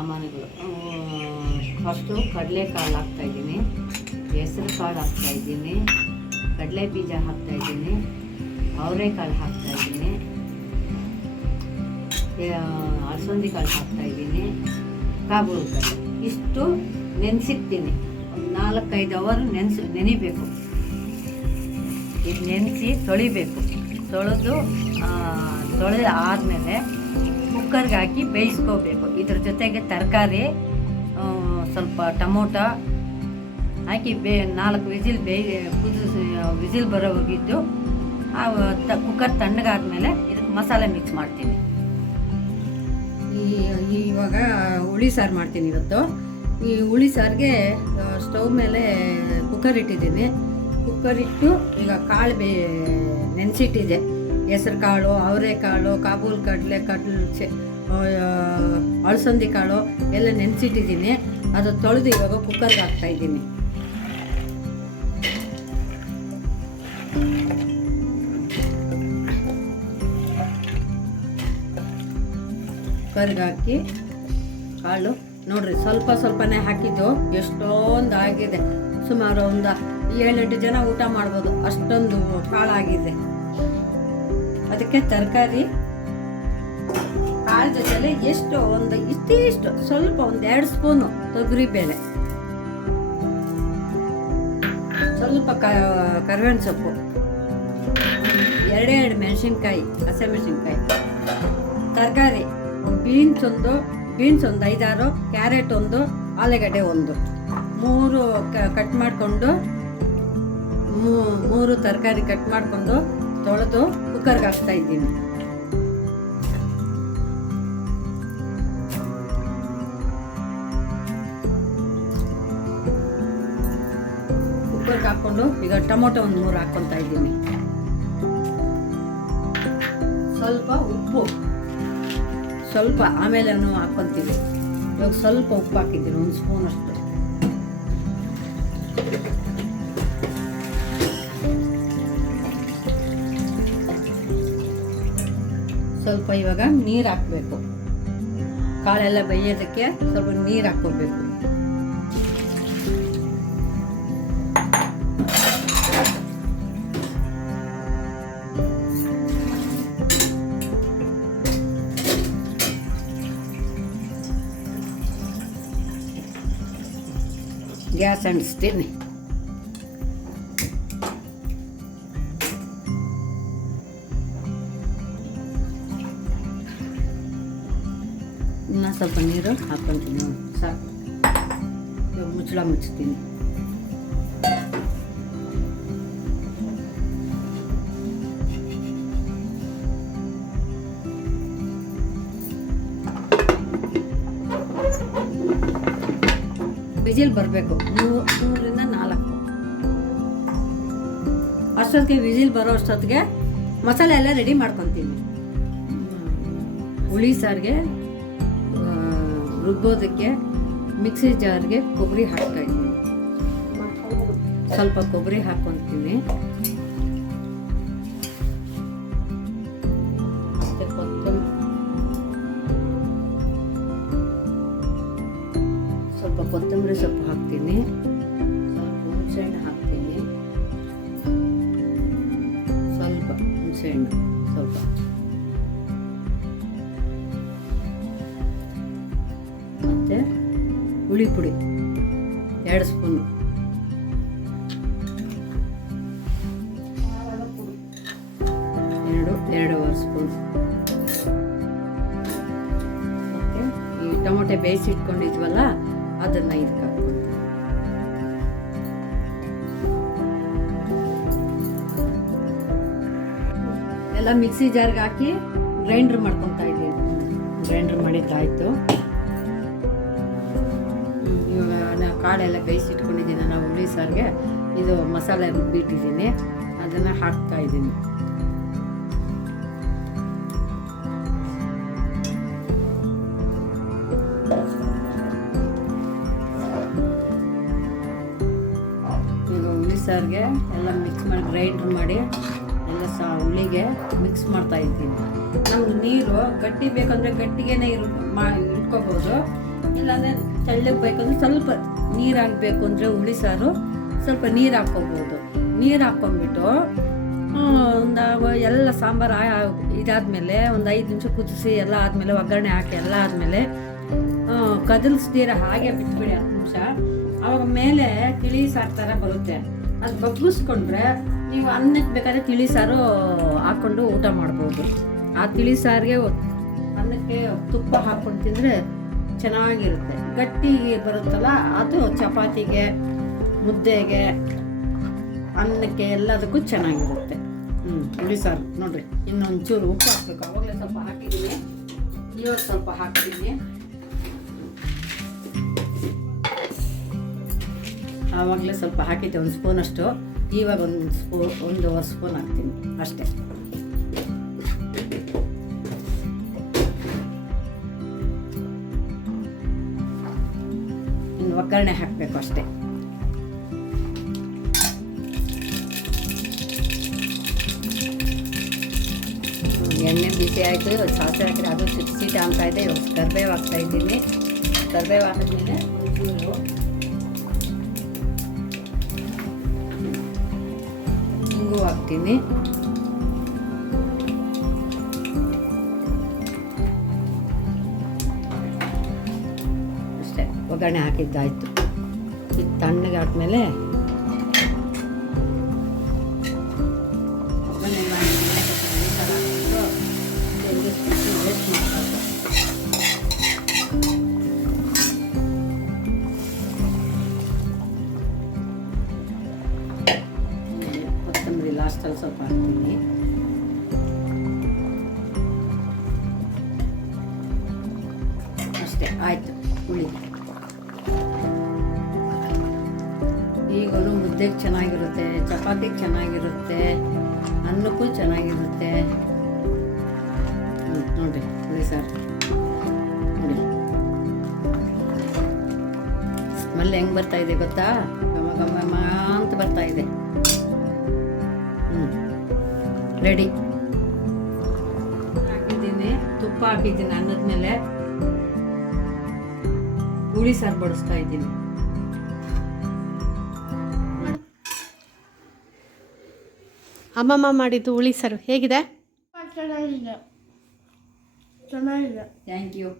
ಸಾಮಾನುಗಳು. ಫಸ್ಟು ಕಡಲೆಕಾಳು ಹಾಕ್ತಾಯಿದ್ದೀನಿ ಹೆಸರು ಕಾಳು ಹಾಕ್ತಾಯಿದ್ದೀನಿ ಕಡಲೆ ಬೀಜ ಹಾಕ್ತಾಯಿದ್ದೀನಿ ಅವರೆಕಾಳು ಹಾಕ್ತಾಯಿದ್ದೀನಿ ಅಲಸಂದಿ ಕಾಳು ಹಾಕ್ತಾಯಿದ್ದೀನಿ ಕಾಬೂಲು ಕಾಳು ಇಷ್ಟು ನೆನೆಸಿಡ್ತೀನಿ ಒಂದು ನಾಲ್ಕೈದು ಅವರ್ ನೆನೆಸಿ, ನೆನಿಬೇಕು. ಇದು ನೆನೆಸಿ ತೊಳಿಬೇಕು. ತೊಳೆದು ತೊಳೆದು ಆದಮೇಲೆ ಕುಕ್ಕರ್ಗೆ ಹಾಕಿ ಬೇಯಿಸ್ಕೋಬೇಕು. ಇದ್ರ ಜೊತೆಗೆ ತರಕಾರಿ ಸ್ವಲ್ಪ ಟೊಮೊಟೊ ಹಾಕಿ ಬೇ, ನಾಲ್ಕು ವಿಸಿಲ್ ಬೇಯಿ, ಕುದಿಸಿ, ವಿಸಿಲ್ ಬರೋಗಿದ್ದು ಆ, ತ, ಕುಕ್ಕರ್ ತಣ್ಣಗಾದ್ಮೇಲೆ ಇದಕ್ಕೆ ಮಸಾಲೆ ಮಿಕ್ಸ್ ಮಾಡ್ತೀನಿ. ಈ- ಇವಾಗ ಹುಳಿ ಸಾರು ಮಾಡ್ತೀನಿ ಇವತ್ತು. ಈ ಹುಳಿ ಸಾರಿಗೆ ಸ್ಟವ್ ಮೇಲೆ ಕುಕ್ಕರ್ ಇಟ್ಟಿದ್ದೀನಿ. ಕುಕ್ಕರ್ ಇಟ್ಟು ಈಗ ಕಾಳು ಬೇ, ನೆನೆಸಿಟ್ಟಿದೆ. ಹೆಸರು ಕಾಳು ಅವರೆಕಾಳು ಕಾಬೂಲ್ ಕಡಲೆ ಕಡಲೆ ಚೆ- ಅಳಸಂದಿ ಕಾಳು ಎಲ್ಲ ನೆನೆಸಿಟ್ಟಿದ್ದೀನಿ. ಅದು ತೊಳೆದು ಇವಾಗ ಕುಕ್ಕರ್ಗೆ ಹಾಕ್ತಾ ಇದ್ದೀನಿ. ಕುಕ್ಕರ್ಗೆ ಹಾಕಿ ಕಾಳು. ನೋಡ್ರಿ, ಸ್ವಲ್ಪ ಸ್ವಲ್ಪನೇ ಹಾಕಿದ್ದು ಎಷ್ಟೊಂದು ಆಗಿದೆ. ಸುಮಾರು ಒಂದು ಏಳೆಂಟು ಜನ ಊಟ ಮಾಡ್ಬೋದು. ಅಷ್ಟೊಂದು ಕಾಳಾಗಿದೆ. ಅದಕ್ಕೆ ತರಕಾರಿ ಕಾಳು ಜೊತೆಲೆ ಎಷ್ಟು ಒಂದು ಇಷ್ಟಿಷ್ಟು ಸ್ವಲ್ಪ ಒಂದು ಎರಡು ಸ್ಪೂನು ತೊಗರಿ ಬೇಳೆ. ಸ್ವಲ್ಪ ಕರಿಬೇವಿನ ಸೊಪ್ಪು. ಎರಡೇ ಎರಡು ಮೆಣಸಿನ್ಕಾಯಿ ಹಸಿಮೆಣಸಿನ್ಕಾಯಿ ತರಕಾರಿ ಬೀನ್ಸ್ ಒಂದು ಬೀನ್ಸ್ ಒಂದು ಐದಾರು, ಕ್ಯಾರೆಟ್ ಒಂದು, ಆಲೂಗಡ್ಡೆ ಒಂದು. ಮೂರು ಕಟ್ ಮಾಡಿಕೊಂಡು ಮೂರು ತರಕಾರಿ ಕಟ್ ಮಾಡಿಕೊಂಡು ತೊಳೆದು ಕುಕ್ಕರ್ಗೆ ಹಾಕ್ತಾ ಇದ್ದೀನಿ ಕುಕ್ಕರ್ಗೆ ಹಾಕ್ಕೊಂಡು ಈಗ ಟೊಮೊಟೊ ಒಂದು ಮೂರು ಹಾಕ್ಕೊತಾ ಇದ್ದೀನಿ ಸ್ವಲ್ಪ ಉಪ್ಪು. ಸ್ವಲ್ಪ ಆಮೇಲೆ ಹಾಕೊಂತೀವಿ ಇವಾಗ ಸ್ವಲ್ಪ ಉಪ್ಪು ಹಾಕಿದ್ದೀನಿ, ಒಂದು ಸ್ಪೂನ್ ಅಷ್ಟು ಸ್ವಲ್ಪ ಇವಾಗ ನೀರು ಹಾಕಬೇಕು. ಕಾಳೆಲ್ಲ ಬೇಯೋದಕ್ಕೆ ಸ್ವಲ್ಪ ನೀರು ಹಾಕ್ಕೋಬೇಕು ಗ್ಯಾಸ್ ಅಂಟಿಸ್ತೀನಿ. ಇನ್ನು ಸ್ವಲ್ಪ ನೀರು ಹಾಕ್ಕೊತೀನಿ. ಸಾಕು. ಮುಚ್ಚಳ ಮುಚ್ತೀನಿ. ವಿಜಿಲ್ ಬರಬೇಕು. ಮೂರರಿಂದ ನಾಲ್ಕು. ಅಷ್ಟೊತ್ತಿಗೆ ವಿಜಿಲ್ ಬರೋ ಅಷ್ಟೊತ್ತಿಗೆ ಮಸಾಲೆ ಎಲ್ಲ ರೆಡಿ ಮಾಡ್ಕೊತೀನಿ. ಹುಳಿ ಸಾರಿಗೆ. ರುಬ್ಬೋದಕ್ಕೆ ಮಿಕ್ಸಿ ಜಾರ್ಗೆ ಕೊಬ್ಬರಿ ಹಾಕ್ತಾ ಇದ್ದೀನಿ. ಸ್ವಲ್ಪ ಕೊಬ್ಬರಿ ಹಾಕ್ಕೊತೀನಿ. ಸ್ವಲ್ಪ ಕೊತ್ತಂಬರಿ ಸೊಪ್ಪು ಹಾಕ್ತೀನಿ. ಮತ್ತೆ ಹುಳಿ ಪುಡಿ, ಎರಡು ಸ್ಪೂನು. ಎರಡು, ಎರಡೂವರೆ ಸ್ಪೂನ್. ಮತ್ತು ಈ ಟೊಮೊಟೆ ಬೇಯಿಸಿ ಇಟ್ಕೊಂಡಿದ್ವಲ್ಲ ಅದನ್ನ ಇದಕ್ಕೆ ಎಲ್ಲ ಮಿಕ್ಸಿ ಜಾರ್ಗೆ ಹಾಕಿ ಗ್ರೈಂಡ್ರ್ ಮಾಡ್ಕೊತಾ ಇದ್ದೀವಿ ಗ್ರೈಂಡ್ರ್ ಮಾಡಿದ್ದಾಯಿತು. ಇವಾಗ ಕಾಳೆಲ್ಲ ಬೇಯಿಸಿಟ್ಕೊಂಡಿದ್ದೀನಿ. ನಾನು ಹುಳಿ ಸಾರಿಗೆ ಇದು ಮಸಾಲೆ ರುಬ್ಬಿಟ್ಟಿದ್ದೀನಿ. ಅದನ್ನು ಹಾಕ್ತಾ ಇದ್ದೀನಿ. ಈಗ ಹುಳಿ ಸಾರಿಗೆ ಎಲ್ಲ ಮಿಕ್ಸ್ ಮಾಡಿ ಗ್ರೈಂಡ್ರ್ ಮಾಡಿ, ಎಲ್ಲ ಸಾ ಹುಳಿಗೆ ಮಿಕ್ಸ್ ಮಾಡ್ತಾ ಇದ್ದೀನಿ. ನಮ್ಗೆ ನೀರು ಗಟ್ಟಿ ಬೇಕಂದರೆ ಗಟ್ಟಿಗೆನೇ ಇರು, ಮಾ, ಇಟ್ಕೋಬೋದು. ಇಲ್ಲಾಂದರೆ ತೆಳ್ಳಗೆ ಬೇಕಂದ್ರೆ ಸ್ವಲ್ಪ ನೀರು ಹಾಕ್ಬೇಕು ಅಂದರೆ ಹುಳಿ ಸಾರು, ಸ್ವಲ್ಪ ನೀರು ಹಾಕ್ಕೊಬೋದು. ನೀರು ಹಾಕ್ಕೊಂಬಿಟ್ಟು ಒಂದು ಎಲ್ಲ ಸಾಂಬಾರು ಇದಾದಮೇಲೆ ಒಂದು ಐದು ನಿಮಿಷ ಕುದಿಸಿ ಎಲ್ಲ ಆದಮೇಲೆ ಒಗ್ಗರಣೆ ಹಾಕಿ ಎಲ್ಲ ಆದಮೇಲೆ ಕದಲ್ಸ್ದಿರ ಹಾಗೆ ಬಿಟ್ಬಿಡಿ ಹತ್ತು ನಿಮಿಷ. ಅವಾಗ ಮೇಲೆ ತಿಳಿ ಸಾರು ಥರ ಬರುತ್ತೆ. ಅದು ಬಗ್ಗಿಸ್ಕೊಂಡ್ರೆ ನೀವು ಅನ್ನಕ್ಕೆ ಬೇಕಾದ್ರೆ ತಿಳಿ ಸಾರು ಹಾಕ್ಕೊಂಡು ಊಟ ಮಾಡ್ಬೋದು. ಆ ತಿಳಿ ಸಾರಿಗೆ ಅನ್ನಕ್ಕೆ ತುಪ್ಪ ಹಾಕ್ಕೊಂಡು ತಿಂದರೆ ಚೆನ್ನಾಗಿರುತ್ತೆ. ಗಟ್ಟಿ ಬರುತ್ತಲ್ಲ, ಅದು ಚಪಾತಿಗೆ, ಮುದ್ದೆಗೆ, ಅನ್ನಕ್ಕೆ ಎಲ್ಲದಕ್ಕೂ ಚೆನ್ನಾಗಿರುತ್ತೆ. ಹ್ಞೂ ಹುಳಿ ಸಾರು, ನೋಡ್ರಿ, ಇನ್ನೊಂಚೂರು ಉಪ್ಪು ಹಾಕ್ಬೇಕು. ಅವಾಗಲೇ ಸ್ವಲ್ಪ ಹಾಕಿದ್ದೀನಿ. ಇವಾಗ ಸ್ವಲ್ಪ ಹಾಕ್ತೀನಿ. ಆವಾಗಲೇ ಸ್ವಲ್ಪ ಹಾಕಿದ್ದೆ, ಒಂದು ಸ್ಪೂನಷ್ಟು. ಇವಾಗ ಒಂದು ಸ್ಪೂ ಒಂದು ಸ್ಪೂನ್ ಹಾಕ್ತೀನಿ, ಅಷ್ಟೇ. ಇನ್ನು ಒಗ್ಗರಣೆ ಹಾಕಬೇಕು ಅಷ್ಟೇ ಎಣ್ಣೆ ಬಿಸಿ ಆಯಿತು ಸಾಸಿವೆ ಹಾಕಿದ್ರೆ ಅದು ಸಿಟ್ ಸೀಟ್ ಅಂತ ಇದೆ ಇವಾಗ ಕರ್ಬೇವು ಹಾಕ್ತಾ ಇದ್ದೀನಿ ಕರ್ಬೇವು ಹಾಕಿದ್ಮೇಲೆ ಒಂಚೂರು ಹಿಂಗು ಹಾಕ್ತೀನಿ ಒಗ್ಗರಣೆ ಹಾಕಿದ್ದಾಯ್ತು ಇದು ತಣ್ಣಗೆ ಆದ್ಮೇಲೆ ಒಗ್ಗರಣೆ ಮಾಡಿ ಎಣ್ಣೆ ಸ್ವಲ್ಪ ನೆನೆ ಥರ ಹಾಕ್ಬಿಟ್ಟು ತಿರ್ಗಿಸ್ಬಿಟ್ಟು ವೇಸ್ಟ್ ಮಾಡ್ಬೇಕು ಕೊತ್ತಂಬರಿ ಲಾಸ್ಟಲ್ಲಿ ಸ್ವಲ್ಪ ಹಾಕ್ತೀನಿ ಮುದ್ದೆಗೆ ಚೆನ್ನಾಗಿರುತ್ತೆ ಚಪಾತಿಗೆ ಚೆನ್ನಾಗಿರುತ್ತೆ, ಅನ್ನಕ್ಕೂ ಚೆನ್ನಾಗಿರುತ್ತೆ. ನೋಡಿರಿ ಸರಿ ಸರ್. ನೋಡಿ. ಸ್ಮೆಲ್ ಹೆಂಗೆ ಬರ್ತಾ ಇದೆ ಗೊತ್ತಾ? ಗಮ ಗಮ ಅಂತ ಬರ್ತಾ ಇದೆ. ಹ್ಞೂ ರೆಡಿ. ಹಾಕಿದ್ದೀನಿ, ತುಪ್ಪ ಹಾಕಿದ್ದೀನಿ ಅನ್ನದ ಮೇಲೆ ಹುಳಿ ಸಾರು ಬಡಿಸ್ತಾ ಇದ್ದೀನಿ. ಅಮ್ಮಮ್ಮ ಮಾಡಿದ್ದು ಹುಳಿ ಸರ್. ಹೇಗಿದೆ? ಚೆನ್ನಾಗಿದೆ. ಚೆನ್ನಾಗಿದೆ. Thank you